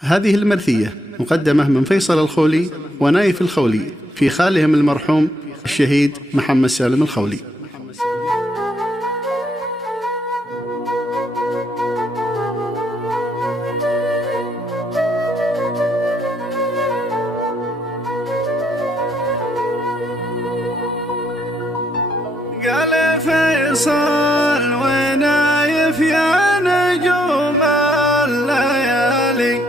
هذه المرثية مقدمة من فيصل الخولي ونايف الخولي في خالهم المرحوم الشهيد محمد سالم الخولي. قال فيصل ونايف يا نجوم الليالي،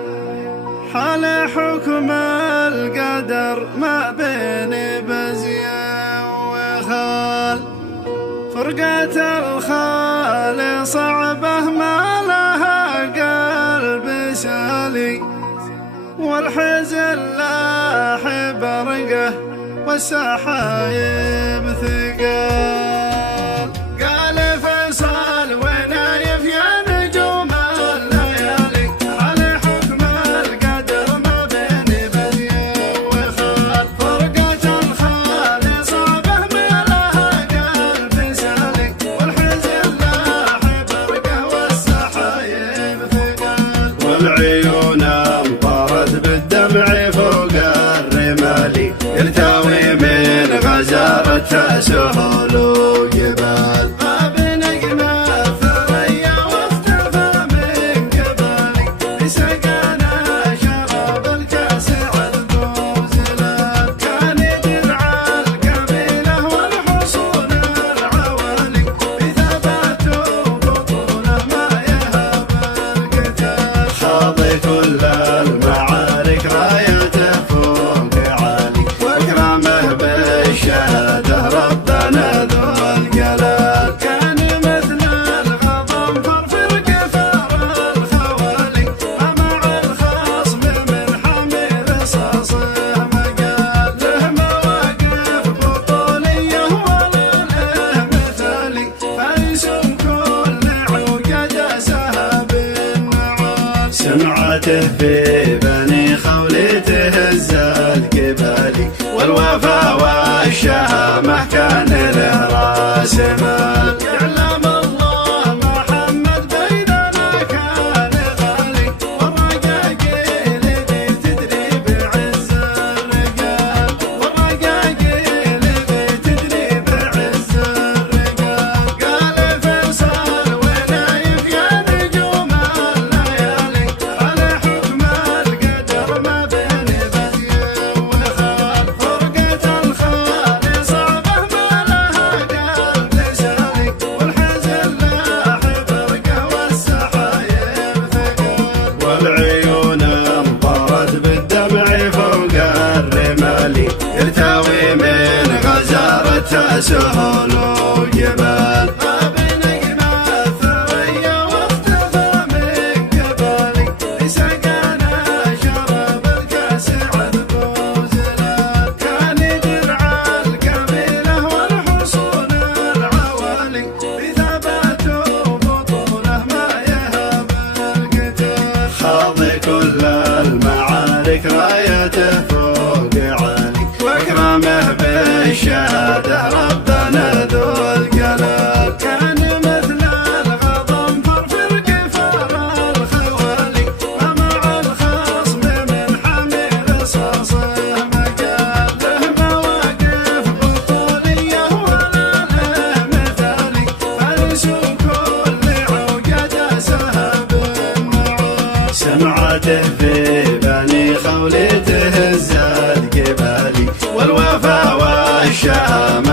حال حكم القدر ما بين بزيا وخال، فرقة الخال صعبة ما لها قلب سالي، والحزن لاح برقه والسحايب ثقال. قال فيصل ونايف يا نجوم الليالي، على حكم القدر ما بين بزيا وخال، فرقة الخال صعبة ما لها قلب سالي، والحزن لاح برقه والسحايب ثقال. والعيون امطرت بالدمع فوق الرمال، يرتوي من غزارتها سهول وجبال، غاب نجم الثريا واختفى من قبالي، سقانا شراب الكاس عذب وزلال، كان درع القبيلة والحصون العوالي، بثبات وبطوله ما يهاب القتال. خاض كل المعارك رايته فوق عالي، واكرمه بالشهاده ربنا ذو الجلال، كان مثل الغضنفر في كفار الخوالي، فمع الخصم من حمي رصاصه مقال، له مواقف بطوليه ولا له مثالي، فارس كل عقد سهب النعال. سمعته في بني خولي تهز الكبالي، والوفا والشهامه كان له راس مال. يعلم الله محمد بيننا كان غالي، والرقاقيل ذي تدري بعز الرجال، والرقاقيل ذي تدري بعز الرجال. قال فيصل ونايف يا نجوم الليالي، على حكم القدر ما بين بزيا وخال، فرقة الخال صعبة ما لها قلب سالي، والحزن لاح برقه والسحايب ثقال. والعيون امطرت بالدمع فوق الرمال، يرتوي من غزارتها سهول وجبال، غاب نجم الثريا واختفى من قبالي، سقانا شراب الكاس عذب وزلال، كان درع القبيلة والحصون العوالي، بثبات وبطوله ما يهاب القتال. خاض كل المعارك رايته فوق عالي، واكرمه بالشهاده ربنا ذو الجلال، كان مثل الغضنفر في كفار الخوالي، فمع الخصم من حمي رصاصه مقال، له مواقف بطوليه ولا له مثالي، فارس كل عقد سهب النعال. سمعته في بني خولي تهز الجبال، والوفا والشهامه